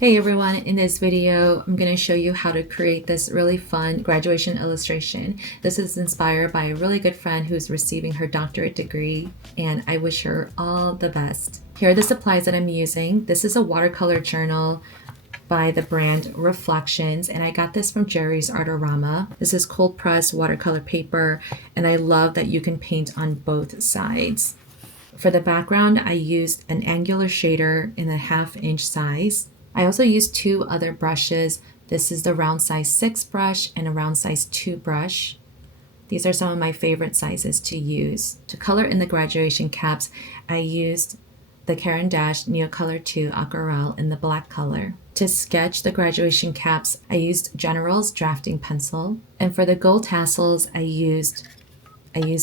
Hey everyone, in this video, I'm going to show you how to create this really fun graduation illustration. This is inspired by a really good friend who's receiving her doctorate degree, and I wish her all the best. Here are the supplies that I'm using. This is a watercolor journal by the brand Reflections, and I got this from Jerry's Artorama. This is cold pressed watercolor paper, and I love that you can paint on both sides. For the background, I used an angular shader in a 1/2 inch size. I also used two other brushes. This is the round size 6 brush and a round size 2 brush. These are some of my favorite sizes to use. To color in the graduation caps, I used the Caran d'Ache Neocolor 2 Aquarelle in the black color. To sketch the graduation caps, I used General's drafting pencil. And for the gold tassels, I used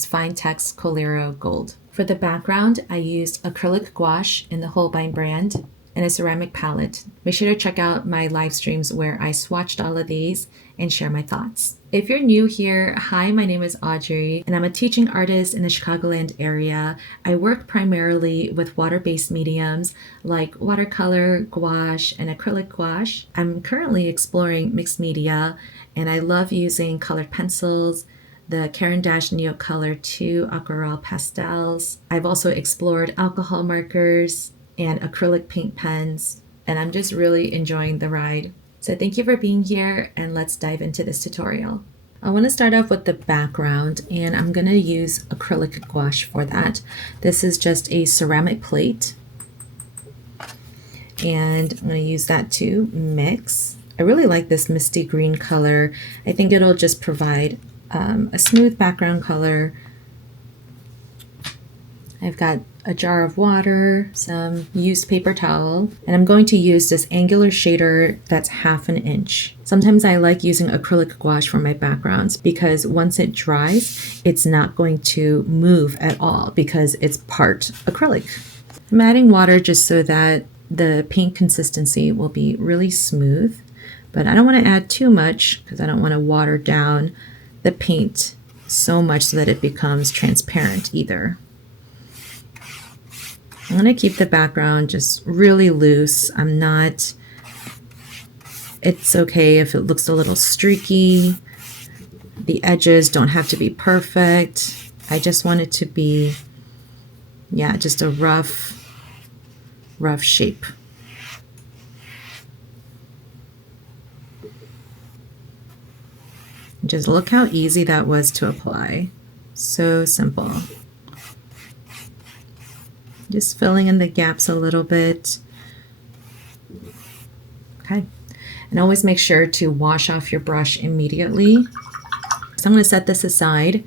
Fine Text Colero Gold. For the background, I used acrylic gouache in the Holbein brand and a ceramic palette. Make sure to check out my live streams where I swatched all of these and share my thoughts. If you're new here, hi, my name is Audrey, and I'm a teaching artist in the Chicagoland area. I work primarily with water-based mediums like watercolor, gouache, and acrylic gouache. I'm currently exploring mixed media, and I love using colored pencils, the Caran d'Ache Neocolor 2 Aquarelle pastels. I've also explored alcohol markers and acrylic paint pens, and I'm just really enjoying the ride. So thank you for being here, and let's dive into this tutorial. I want to start off with the background, and I'm going to use acrylic gouache for that. This is just a ceramic plate, and I'm going to use that to mix. I really like this misty green color. I think it'll just provide a smooth background color. I've got a jar of water, some used paper towel, and I'm going to use this angular shader that's 1/2 inch. Sometimes I like using acrylic gouache for my backgrounds because once it dries, it's not going to move at all because it's part acrylic. I'm adding water just so that the paint consistency will be really smooth, but I don't want to add too much because I don't want to water down the paint so much so that it becomes transparent either. I'm going to keep the background just really loose. It's okay if it looks a little streaky. The edges don't have to be perfect. I just want it to be, just a rough shape. Just look how easy that was to apply. So simple. Just filling in the gaps a little bit. Okay. And always make sure to wash off your brush immediately. So I'm going to set this aside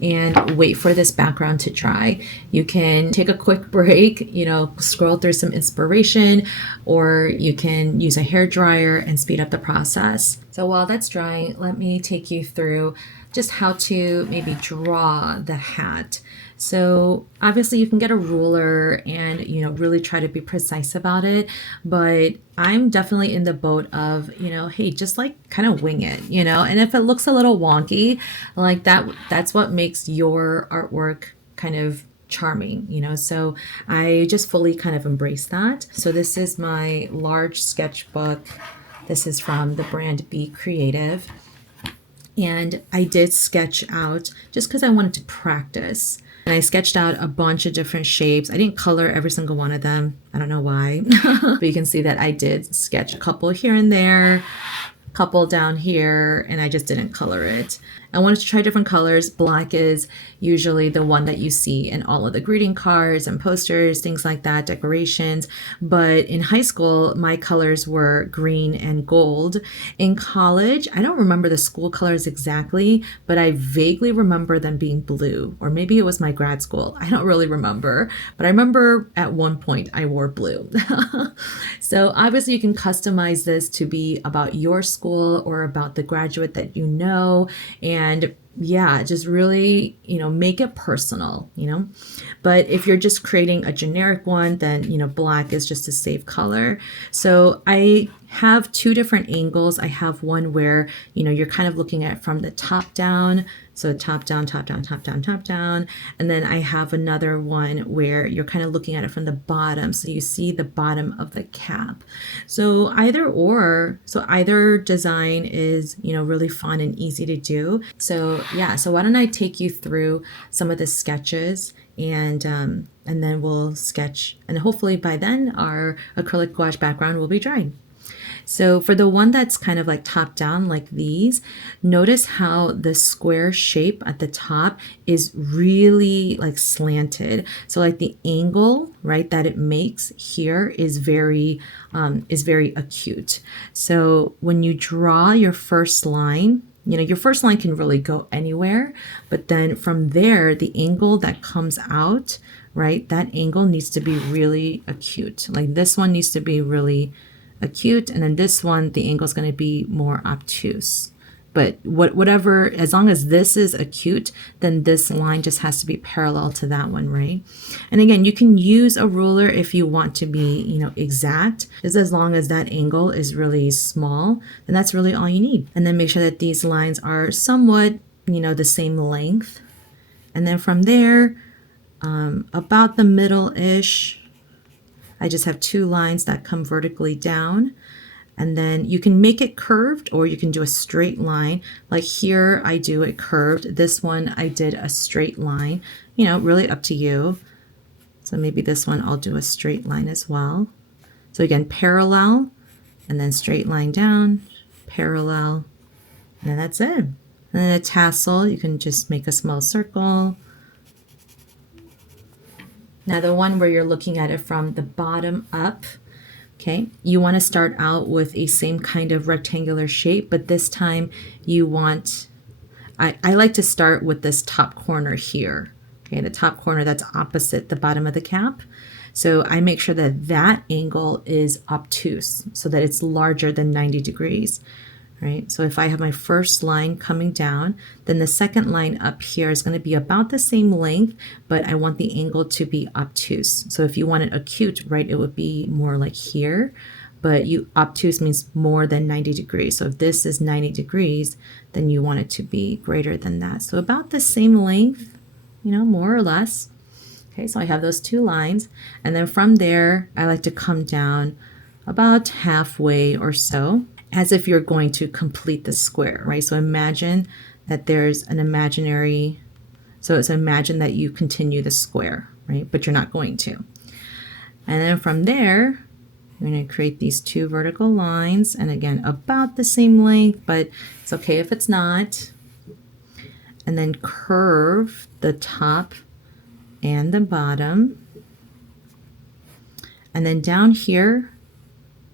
and wait for this background to dry. You can take a quick break, scroll through some inspiration, or you can use a hair dryer and speed up the process. So while that's drying, let me take you through just how to maybe draw the hat. So obviously you can get a ruler and, really try to be precise about it, but I'm definitely in the boat of, hey, just like kind of wing it, and if it looks a little wonky like that, that's what makes your artwork kind of charming, so I just fully kind of embrace that. So this is my large sketchbook. This is from the brand Be Creative. And I did sketch out just because I wanted to practice. And I sketched out a bunch of different shapes. I didn't color every single one of them. I don't know why. But you can see that I did sketch a couple here and there, a couple down here, and I just didn't color it. I wanted to try different colors. Black is usually the one that you see in all of the greeting cards and posters, things like that, decorations. But in high school, my colors were green and gold. In college, I don't remember the school colors exactly, but I vaguely remember them being blue, or maybe it was my grad school. I don't really remember, but I remember at one point I wore blue. So obviously you can customize this to be about your school or about the graduate that you know. And yeah, just really, make it personal. But if you're just creating a generic one, then, black is just a safe color. So I have two different angles. I have one where, you're kind of looking at it from the top down. So top down, top down, top down, top down. And then I have another one where you're kind of looking at it from the bottom. So you see the bottom of the cap. So either design is, really fun and easy to do. So yeah, so why don't I take you through some of the sketches, and then we'll sketch, and hopefully by then our acrylic gouache background will be dried. So for the one that's kind of like top down like these, notice how the square shape at the top is really like slanted. So like the angle, right, that it makes here is very acute. So when you draw your first line, your first line can really go anywhere, but then from there, the angle that comes out, right, that angle needs to be really acute. Like this one needs to be really acute, and then this one, the angle is going to be more obtuse. But whatever, as long as this is acute, then this line just has to be parallel to that one, right? And again, you can use a ruler if you want to be, exact. Just as long as that angle is really small, then that's really all you need. And then make sure that these lines are somewhat, the same length. And then from there, about the middle-ish, I just have two lines that come vertically down. And then you can make it curved, or you can do a straight line. Like here, I do it curved. This one, I did a straight line, really up to you. So maybe this one, I'll do a straight line as well. So again, parallel, and then straight line down, parallel, and then that's it. And then a tassel, you can just make a small circle. Now the one where you're looking at it from the bottom up, okay, you want to start out with a same kind of rectangular shape, but this time you want, I like to start with this top corner here, okay, the top corner that's opposite the bottom of the cap. So I make sure that that angle is obtuse so that it's larger than 90 degrees. Right? So if I have my first line coming down, then the second line up here is going to be about the same length, but I want the angle to be obtuse. So if you want it acute, right, it would be more like here, but obtuse means more than 90 degrees. So if this is 90 degrees, then you want it to be greater than that. So about the same length, more or less. Okay, so I have those two lines, and then from there, I like to come down about halfway or so, as if you're going to complete the square, right? So imagine that there's an imaginary, so imagine that you continue the square, right? But you're not going to. And then from there, you're going to create these two vertical lines, and again, about the same length, but it's okay if it's not. And then curve the top and the bottom. And then down here,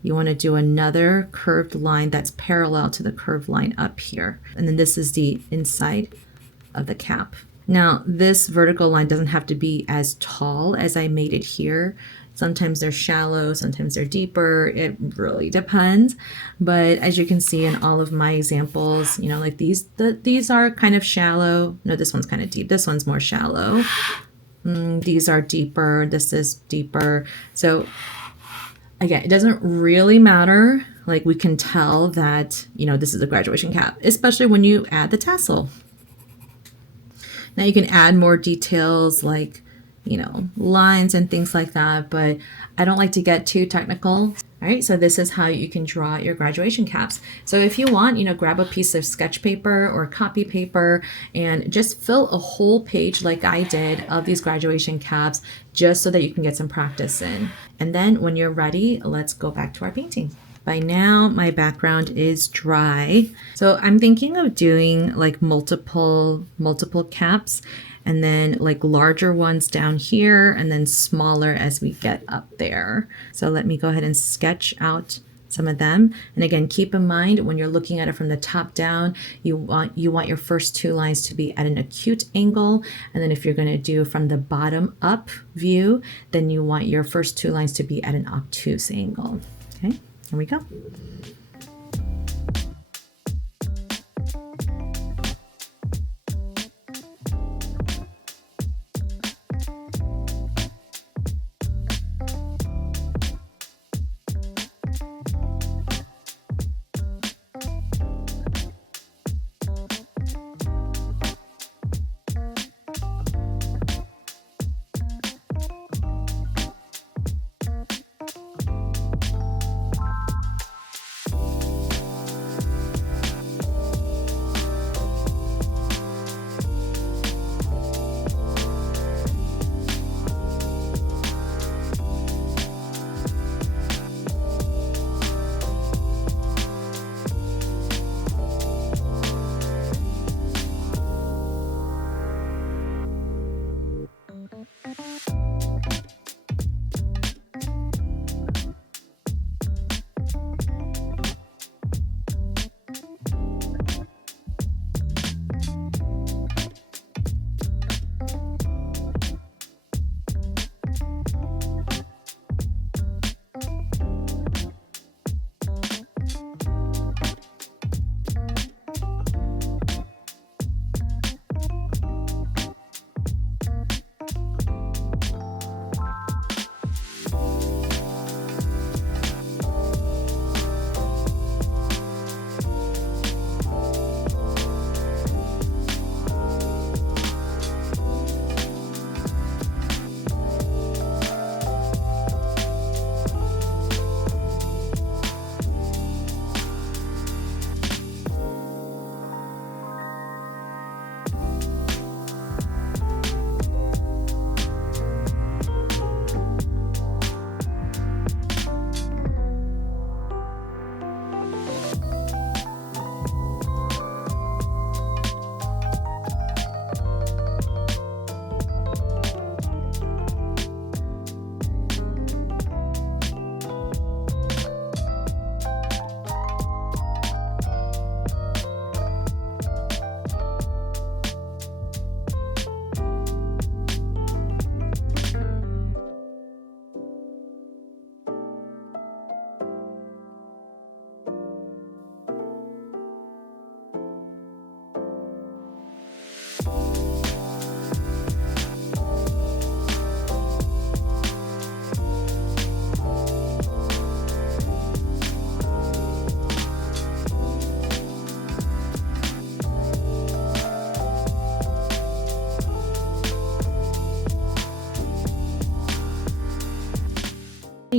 you want to do another curved line that's parallel to the curved line up here. And then this is the inside of the cap. Now, this vertical line doesn't have to be as tall as I made it here. Sometimes they're shallow, sometimes they're deeper. It really depends. But as you can see in all of my examples, like these are kind of shallow. No, this one's kind of deep. This one's more shallow. These are deeper. This is deeper. So again, it doesn't really matter. Like we can tell that, this is a graduation cap, especially when you add the tassel. Now you can add more details like, lines and things like that, but I don't like to get too technical. All right, so this is how you can draw your graduation caps. So if you want, grab a piece of sketch paper or copy paper and just fill a whole page like I did of these graduation caps, just so that you can get some practice in. And then when you're ready, let's go back to our painting. By now, my background is dry. So I'm thinking of doing like multiple caps, and then like larger ones down here, and then smaller as we get up there. So let me go ahead and sketch out some of them. And again, keep in mind when you're looking at it from the top down, you want your first two lines to be at an acute angle. And then if you're going to do from the bottom up view, then you want your first two lines to be at an obtuse angle. Okay, here we go.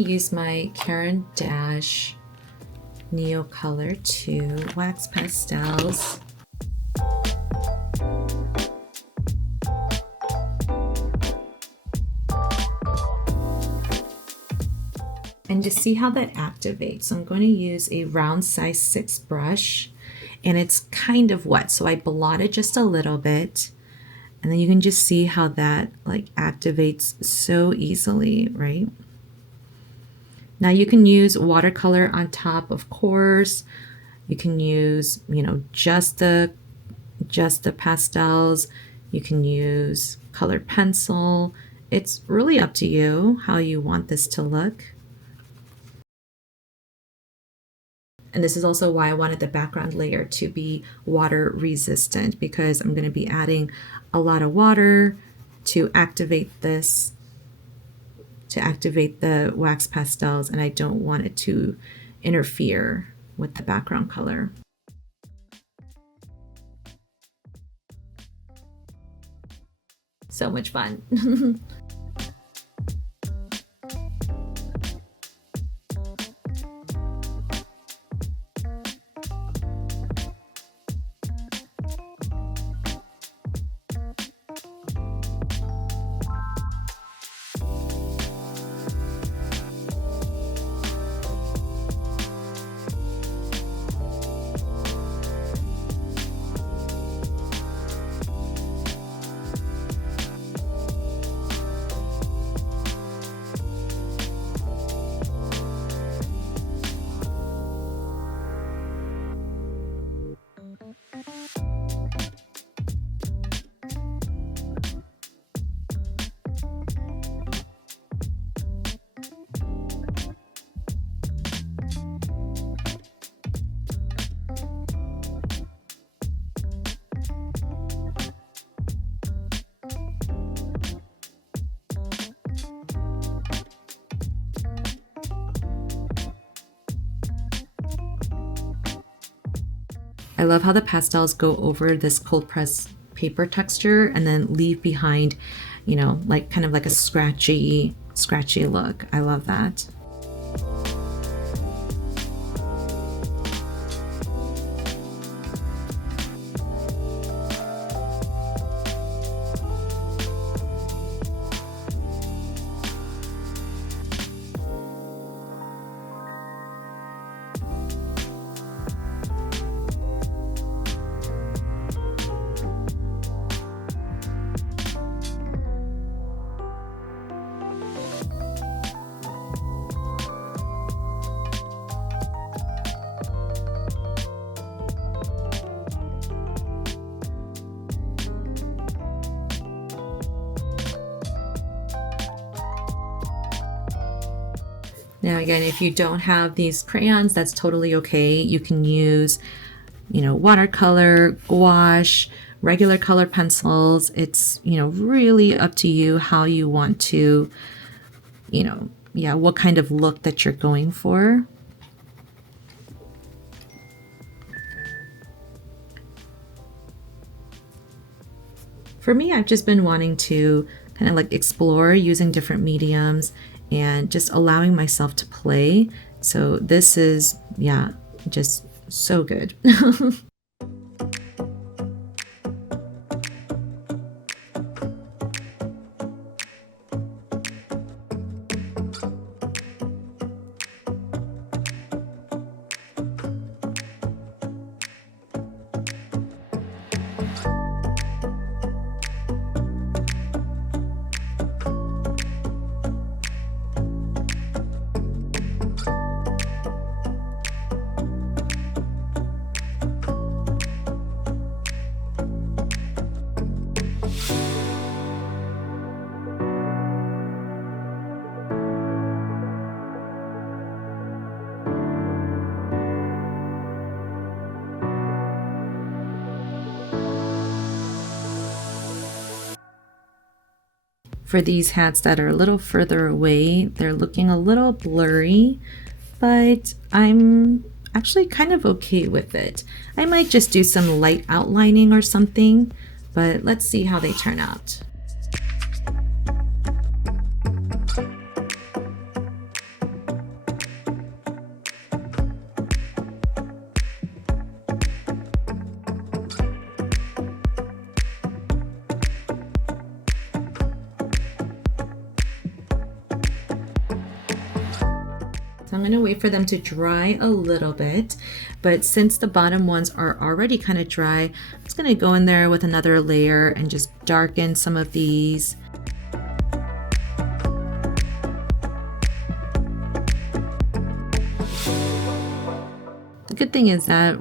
to use my Caran d'Ache Neo Color 2 wax pastels. And to see how that activates, I'm going to use a round size 6 brush, and it's kind of wet, so I blotted just a little bit, and then you can just see how that like activates so easily, right? Now you can use watercolor on top, of course. You can use, you know, just the pastels. You can use colored pencil. It's really up to you how you want this to look. And this is also why I wanted the background layer to be water resistant, because I'm going to be adding a lot of water to activate this, to activate the wax pastels, and I don't want it to interfere with the background color. So much fun. I love how the pastels go over this cold press paper texture and then leave behind, you know, like kind of like a scratchy look. I love that. Now again, if you don't have these crayons, that's totally okay. You can use, you know, watercolor, gouache, regular color pencils. It's, you know, really up to you how you want to, you know, yeah, what kind of look that you're going for. For me, I've just been wanting to kind of like explore using different mediums and just allowing myself to play. So this is, yeah, just so good. For these hats that are a little further away, they're looking a little blurry, but I'm actually kind of okay with it. I might just do some light outlining or something, but let's see how they turn out. I'm gonna wait for them to dry a little bit, but since the bottom ones are already kind of dry, I'm just gonna go in there with another layer and just darken some of these. The good thing is that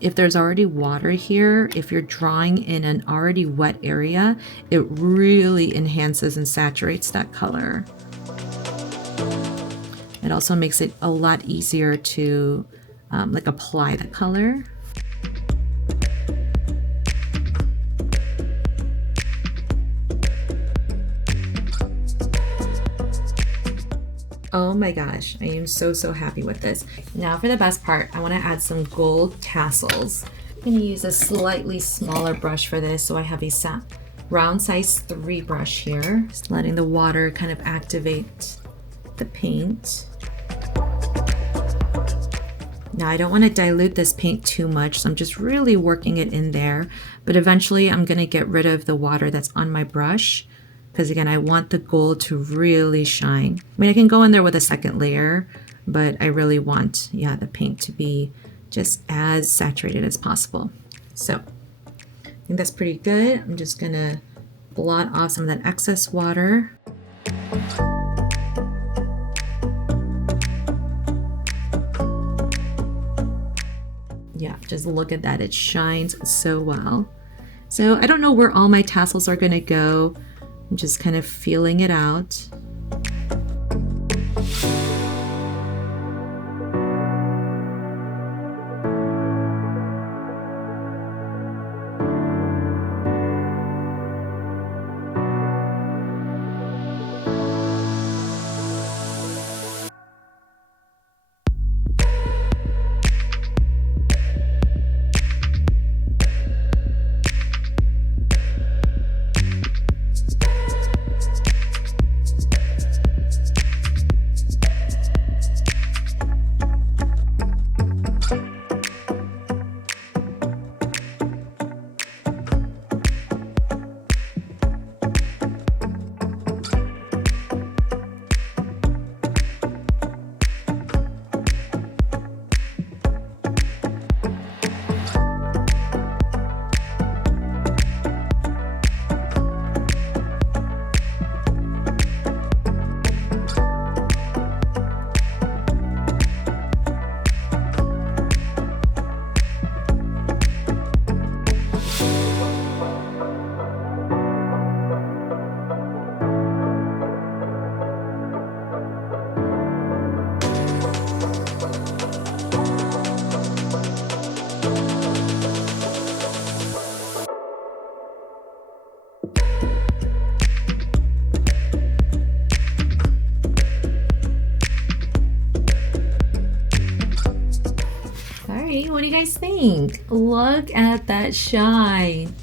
if there's already water here, if you're drawing in an already wet area, it really enhances and saturates that color. It also makes it a lot easier to like apply the color. Oh my gosh, I am so happy with this. Now for the best part, I want to add some gold tassels. I'm going to use a slightly smaller brush for this, so I have a round size 3 brush here. Just letting the water kind of activate the paint. Now I don't want to dilute this paint too much, so I'm just really working it in there. But eventually I'm going to get rid of the water that's on my brush, because again, I want the gold to really shine. I mean, I can go in there with a second layer, but I really want, the paint to be just as saturated as possible. So I think that's pretty good. I'm just gonna blot off some of that excess water. Yeah, just look at that. It shines so well. So I don't know where all my tassels are gonna go. I'm just kind of feeling it out. What do you guys think? Look at that shine.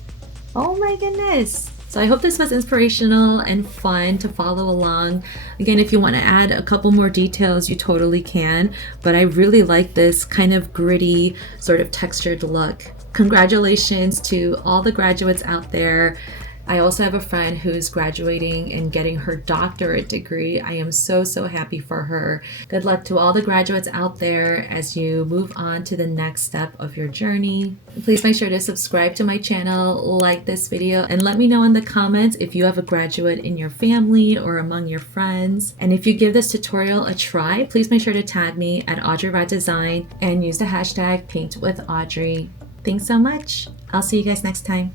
Oh my goodness. So I hope this was inspirational and fun to follow along. Again, if you want to add a couple more details, you totally can. But I really like this kind of gritty, sort of textured look. Congratulations to all the graduates out there. I also have a friend who's graduating and getting her doctorate degree. I am so happy for her. Good luck to all the graduates out there as you move on to the next step of your journey. Please make sure to subscribe to my channel, like this video, and let me know in the comments if you have a graduate in your family or among your friends. And if you give this tutorial a try, please make sure to tag me at Audrey Ra Design and use the hashtag #PaintWithAudrey. Thanks so much. I'll see you guys next time.